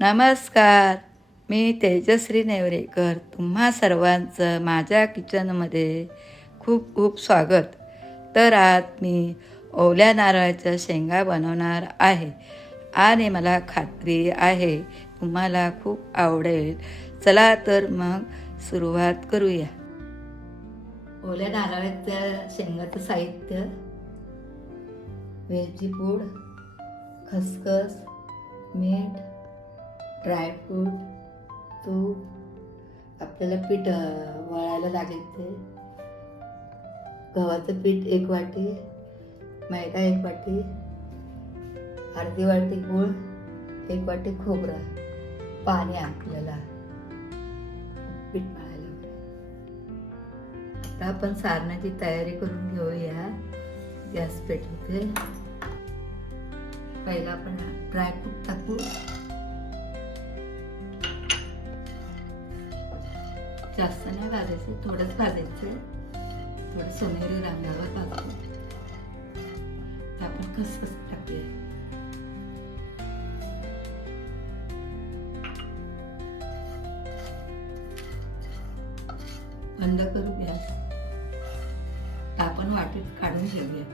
नमस्कार. मी तेजश्री नेवरेकर. तुम्हा सर्वांचं माझ्या किचनमध्ये खूप खूप स्वागत. तर आज मी ओल्या नारळाच्या शेंगा बनवणार आहे आणि मला खात्री आहे तुम्हाला खूप आवडेल. चला तर मग सुरुवात करूया. ओल्या नारळाच्या शेंगाचं साहित्य: वेलची पूड, खसखस, मीठ, ड्रायफ्रूट, तूप, आपल्याला पीठ वळायला लागेल ते गव्हाचं पीठ 1 वाटी, मैदा 1 वाटी, अर्धी वाटी गूळ, 1 वाटी खोबरं, पाणी आपल्याला पीठ मळायला. आता आपण सारणाची तयारी करून घेऊया. गॅस पेटवते. पहिला आपण ड्रायफ्रूट टाकू. जास्त नाही भाजायचे, थोडंच भाजायचं, थोडं सोनेरी रंगावर भाजू. आपण खसखस टाकूया. बंद करू गॅस. आपण वाटीत काढून घेऊया.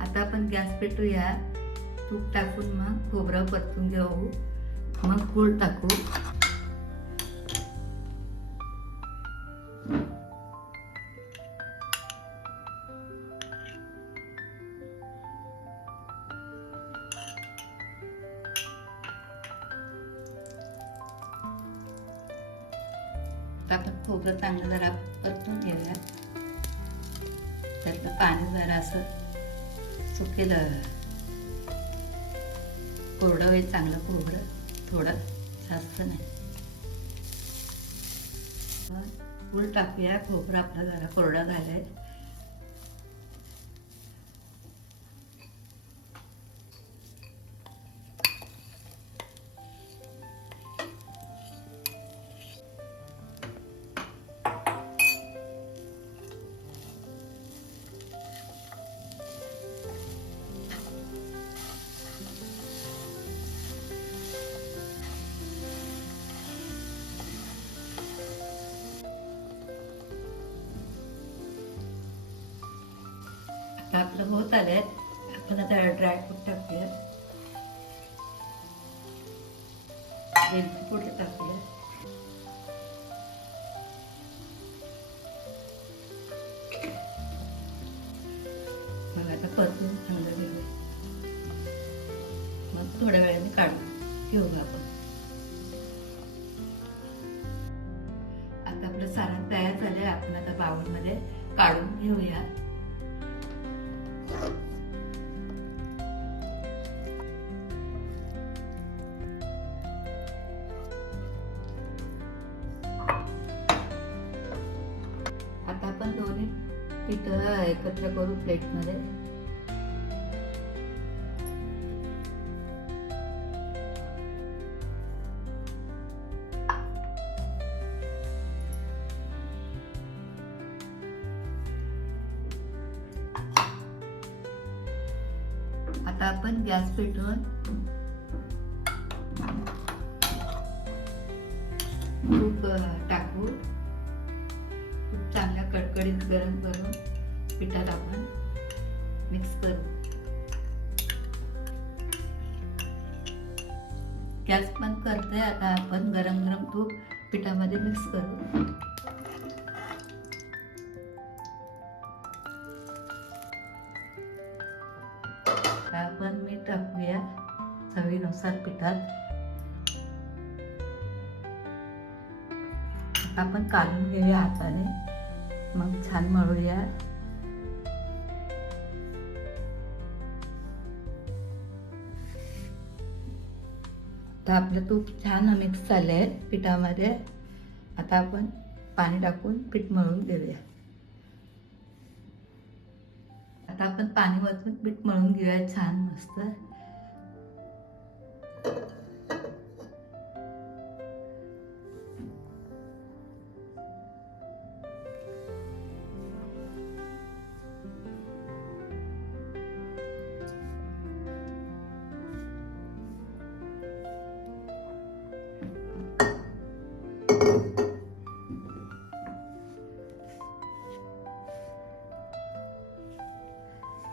आता आपण गॅस पेटूया. तूप टाकून मग खोबरं परतून घेऊ. मग गूळ टाकू. आता आपण खोबरं चांगलं जरा परतून घेऊया. त्यातलं पाणी जरा असं सुकेलं कोरडं होईल. चांगलं खोबरं, थोडं जास्त नाही. गूळ टाकूया. खोबरं आपलं जरा कोरडं झालंय. आपलं होत आलंय. आपण आता ड्रायफ्रूट टाकूया. वेलची पूड टाकूया. मग आता परतून चांगलं घेऊया. मग थोड्या वेळाने काढून घेऊ आपण. आता आपलं सारण तयार झालंय. आपण आता बाउलमध्ये काढून घेऊया. आता आपण दोन्ही पीठ एकत्र करू प्लेटमध्ये. आता आपण गॅस पेटवून तूप टाकू. खूप चांगल्या कडकडीत गरम करून पिठात आपण मिक्स करू. गॅस बंद करते. आता आपण गरम गरम तूप पिठामध्ये मिक्स करू. आपण मीठ टाकूया चवीनुसार पिठात. आपण काढून घेऊया हाताने. मग छान मळूया. आता आपलं तूप छान मिक्स झालंय पिठामध्ये. आता आपण पाणी टाकून पीठ मळून घेऊया. आता आपण पाणी वरतून पीठ मळून घेऊया छान मस्त.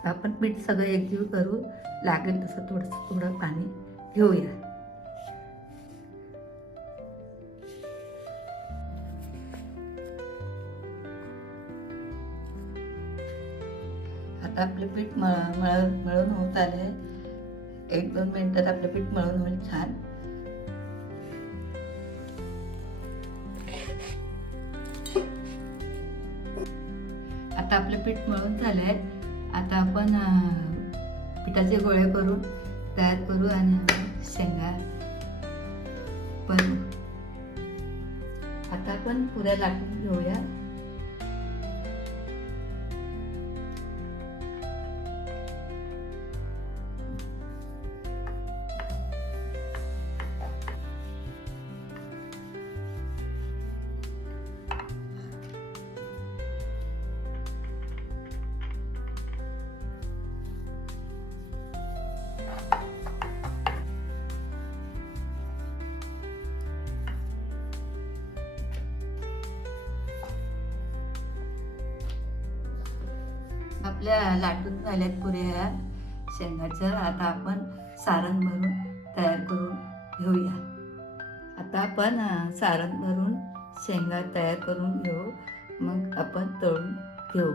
आपण पीठ सगळं एकजीव करू. लागेल तसं थोडं पाणी घेऊया. आता आपलं पीठ मळून होत आले. 1-2 मिनिटात आपलं पीठ मळून होईल छान. आता आपलं पीठ मळून झालंय. आता आपण पिठाचे गोळे करून तयार करू आणि शेंगा बनवू. आता आपण पुऱ्या लाटून घेऊया. आपल्या लाटून झाल्यात पुऱ्या शेंगाच्या. आता आपण सारण भरून तयार करून घेऊया. आता आपण सारण भरून शेंगा तयार करून घेऊ. मग आपण तळून घेऊ.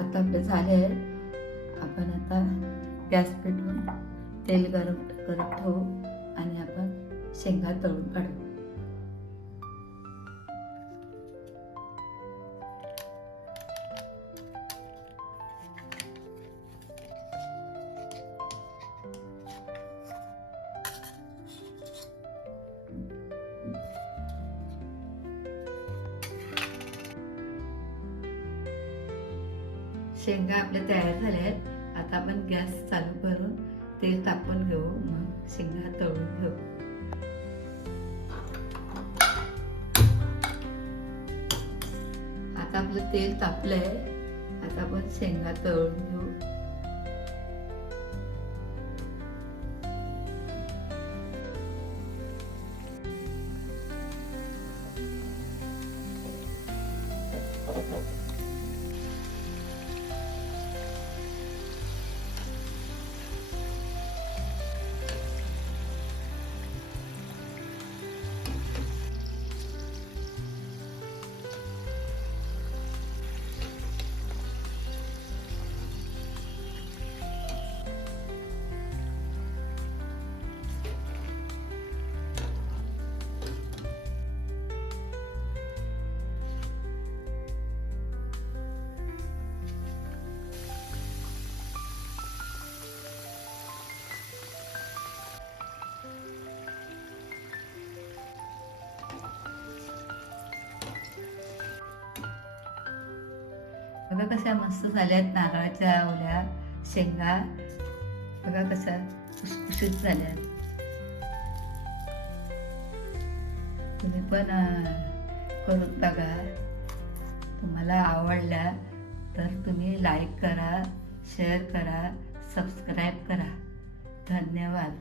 आता आपले झाले. आपण आता गॅस पेटवून तेल गरम करत ठेवू आणि आपण शेंगा तळून काढू. शेंगा आपल्या तयार झाल्या आहेत. आता आपण गॅस चालू करून तेल तापवून घेऊ. मग शेंगा तळून घेऊ. आता आपलं तेल तापलंय. आता आपण शेंगा तळून घेऊ. बघा कशा मस्त झाल्यात नारळाच्या ओल्या शेंगा. बघा कशा खुसखुशीत झाल्यात. तुम्ही पण करून बघा. तुम्हाला आवडल्या तर तुम्ही लाईक करा, शेअर करा, सबस्क्राईब करा. धन्यवाद.